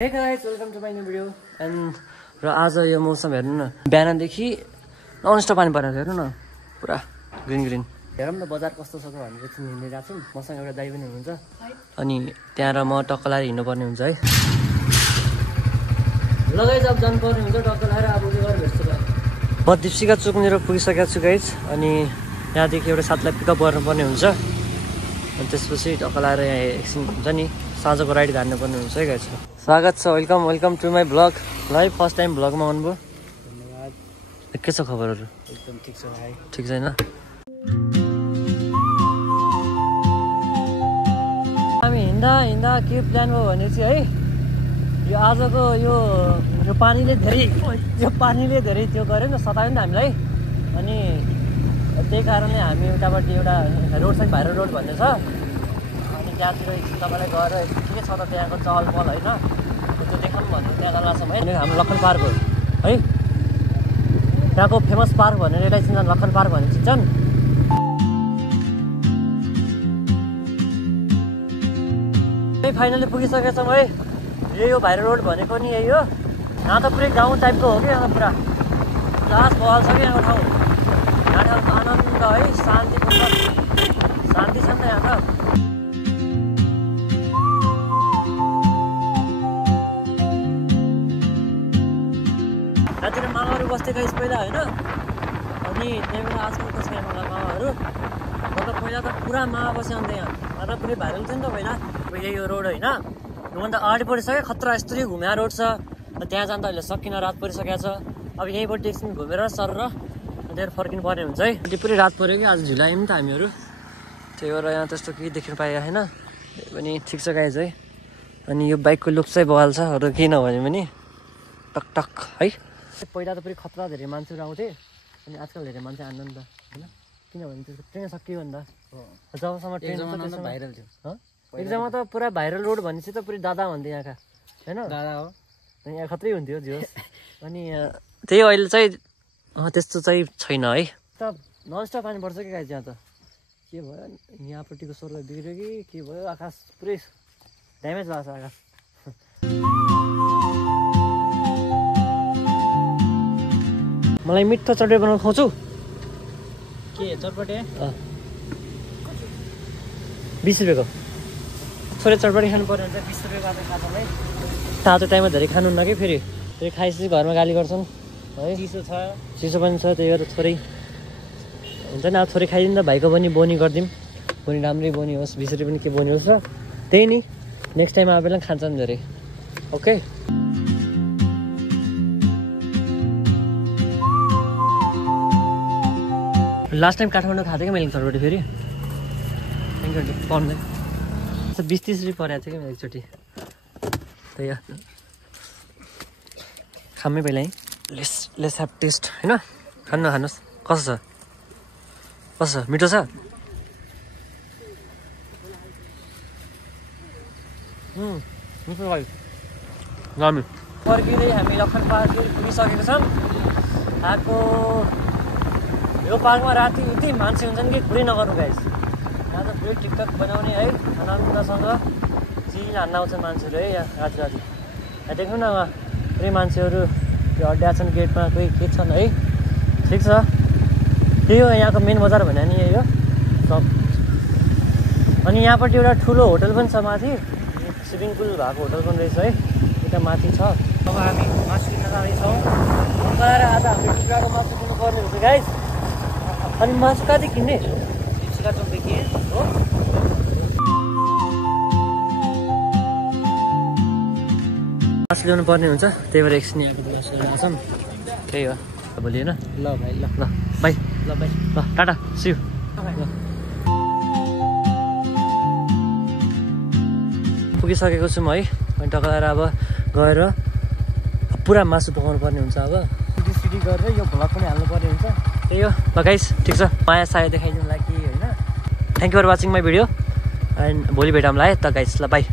Hey guys, welcome to my new video. And र आज यो मौसम हेर्नु न, बिहानदेखि ननस्टप पानी परेको छ। हेर्नु न, पुरा ग्रीन ग्रीन। हेरौँ न बजार कस्तो छ त भनेर एकछिन हिँड्दै जान्छौँ। मसँग एउटा दाइ पनि हुनुहुन्छ अनि त्यहाँ र म टक्क लाएर हिँड्नुपर्ने हुन्छ है। ल गाइस, अब जानुपर्ने हुन्छ टक्क लाएर। अब के गरेर भेट्छु त। म दिप्सिका चोकनिर पुगिसकेको छु गाइस। अनि यहाँदेखि एउटा साथीलाई पिकअप गर्नुपर्ने हुन्छ। अनि त्यसपछि टक्क लाएर यहाँ एकछिन हुन्छ नि साँझको राइड गाड्नुपर्ने हुन्छ है गाइस। स्वागत छ, welcome to my blog. Live first time ब्लगमा आउनुभयो। धन्यवाद। के छ खबरहरू? एकदम ठिक छ भाइ। ठिक छैन? हामी हिँड्दा के प्लान भयो भने चाहिँ है, यो आजको यो पानीले धेरै त्यो गर्यो नि, सतायो नि त हामीलाई। अनि त्यही कारणले हामी उताबाट एउटा रोड साइड भाइरल रोड भन्ने छ, अनि त्यहाँतिर तपाईँलाई गएर के छ त त्यहाँको चहल पहल होइन, त्यो देखाउँ भनेर त्यहाँ जान लाग्छौँ है। हाम्रो लखन पार्क हो है, त्यहाँको फेमस पार्क भनेर यसलाई चिन्छन्, लखन पार्क भनेर चिन्छन्। फाइनली पुगिसकेका छौँ है। यही हो भाइरल रोड भनेको नि, यही हो। यहाँ त पुरै गाउँ टाइपको हो कि, यहाँ त पुरा लास बहल छ कि यहाँको ठाउँ। यहाँ ठाउँको आनन्द है, शान्तिपूर्वक शान्ति छ नि त यहाँ त। यहाँतिर मामाहरू बस्दै पहिला होइन, अनि त्यही भएर आजकल कसै मामाहरू मतलब पहिला त पुरा मामा बस्यो अन्त यहाँ र पुरै भाइरल थियो नि त पहिला। यही यो रोड होइन, योभन्दा अगाडि परिसक्यो खतरा यस्तै घुम्या रोड छ। त्यहाँ जाँदा अहिले सकिन, रात परिसकेको छ। अब यहीँबाट एकछिन घुमेर सर र त्यहाँ फर्किनु पर्ने हुन्छ है। त्यो पुरै रात पऱ्यो कि आज, झुलायौँ नि त हामीहरू। त्यही भएर यहाँ त्यस्तो केही देख्नु पाएँ होइन, पनि ठिक छ गाइज है। अनि यो बाइकको लुक चाहिँ बवाल छ, अरू केही नभने पनि टक है। पहिला त पुरै खतरा धेरै मान्छेहरू आउँथे, अनि आजकल धेरै मान्छे आएन नि त होइन, किनभने त्यसको ट्रेन सकियो नि त। जबसम्म ट्रेन भाइरल थियो, एक्जाममा त पुरा भाइरल रोड भनेपछि त पुरै दादा भन्थ्यो यहाँका होइन, दादा हो यहाँ खत्रै हुन्थ्यो जियोस्। अनि त्यही अहिले चाहिँ त्यस्तो चाहिँ छैन है। त ननस्टप पानी पर्छ कि गाइस यहाँ त। के भयो यहाँपट्टिको सोलर बिग्रियो कि के भयो, आकाश पुरै ड्यामेज भएको छ आकाश। मलाई मिठो चटपटे बनाउनु खुवाउँछु। के चटपटे? 20 रुपियाँको थोरै चटपटे खानु पऱ्यो भने चाहिँ 20 रुपियाँको आएको खाँदा है। तातो टाइममा धेरै खानुहुन्न कि, फेरि खाइसकेपछि घरमा गाली गर्छन् है। चिसो पनि छ, त्यही भएर थोरै हुन्छ नि। अब थोरै खाइदिउँ त, भाइको पनि बोनी गरिदिउँ, बोनी राम्रै बोनी होस्, 20 रुपियाँ पनि के बोनी होस्। र त्यही नि नेक्स्ट टाइम आएर पनि खान्छन् धेरै। ओके, लास्ट टाइम काठमाडौँ खाएको थिएँ कि मैले चटपटे, फेरि पाउँदै 20-30 रुपियाँ परेको थियो कि मैले एकचोटि। त्यही खामै पहिला है, लेस हेभ टेस्ट होइन। खानुहोस् कस्तो छ, मिठो छ। मिठो भयो। दामी। फर्किँदै हामी लखन पार्क पुगिसकेको छौँ। आएको यो पार्कमा राति यति मान्छे हुन्छन् कि कुरै नगर्नु गाइस। यहाँ त पुरै टिकटक बनाउने है, आनन्दसँग चिल हान्न आउँछन् मान्छेहरू है यहाँ राति। यहाँ देख्नु न, उहाँ पुरै मान्छेहरू त्यो अड्डा छन् गेटमा, कोही के छन् है। ठिक छ, त्यही हो यहाँको मेन बजार भने नि यही हो सब। अनि यहाँपट्टि एउटा ठुलो होटल पनि छ माथि, स्विमिङ पुल भएको होटल पनि रहेछ है, उता माथि छ। अब हामी मासु किन्न जाँदैछौँ। गएर आज हामीले कुखुराको मासु किन्नुपर्ने हुन्छ गाइस। अनि मासु कहाँदेखि किन्ने? दिप्सिका चोकदेखि हो। मासु ल्याउनु पर्ने हुन्छ, त्यही भएर एकछिन यहाँको मासु ल्याउनु आउँछौँ। त्यही हो भोलि होइन। ल भाइ, ल बाई, ल बाई, ल टाटा, सिउ। पुगिसकेको छु म है। अनि टक्कर अब गएर पुरा मासु पकाउनु पर्ने हुन्छ। अब सिटी गरेर यो भ्लग पनि हाल्नु पर्ने हुन्छ। त्यही हो। ल गाइस, ठिक छ, माया साया देखाइदिनु लागि होइन। Thank you for watching my video, and भोलि भेटौँला है त गाइस। ल बाई।